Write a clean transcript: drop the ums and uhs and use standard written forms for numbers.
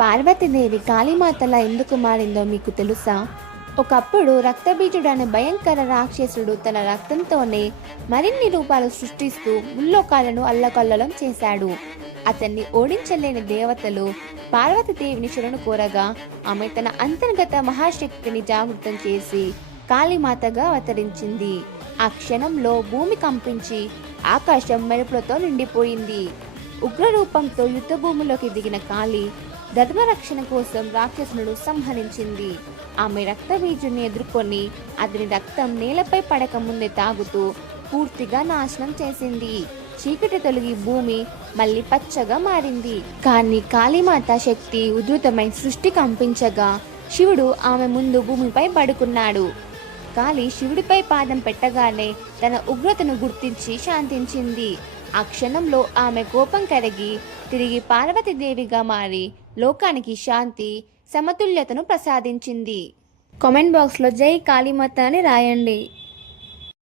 పార్వతీదేవి కాళీమాతలా ఎందుకు మారిందో మీకు తెలుసా? ఒకప్పుడు రక్తబీజుడు అనే భయంకర రాక్షసుడు తన రక్తంతోనే మరిన్ని రూపాలు సృష్టిస్తూ ముల్లోకాలను అల్లకల్లోలం చేశాడు. అతన్ని ఓడించలేని దేవతలు పార్వతీదేవిని శరణు కోరగా ఆమె తన అంతర్గత మహాశక్తిని జాగృతం చేసి కాళీమాతగా అవతరించింది. ఆ క్షణంలో భూమి కంపించి ఆకాశం మెరుపులతో నిండిపోయింది. ఉగ్రరూపంతో యుద్ధభూమిలోకి దిగిన కాళీ ధర్మరక్షణ కోసం రాక్షసును సంహరించింది. ఆమె రక్తబీజుని ఎదుర్కొని అతని రక్తం నేలపై పడక ముందే తాగుతూ పూర్తిగా నాశనం చేసింది. చీకటి తొలగి భూమి మళ్ళీ పచ్చగా మారింది. కానీ కాళీమాత శక్తి ఉధృతమై సృష్టి కంపించగా శివుడు ఆమె ముందు భూమిపై పడుకున్నాడు. కాళీ శివుడిపై పాదం పెట్టగానే తన ఉగ్రతను గుర్తించి శాంతించింది. ఆ క్షణంలో ఆమె కోపం కరిగి తిరిగి పార్వతీదేవిగా మారి లోకానికి శాంతి సమతుల్యతను ప్రసాదించింది. కామెంట్ బాక్స్లో జై కాళీమాత అని రాయండి.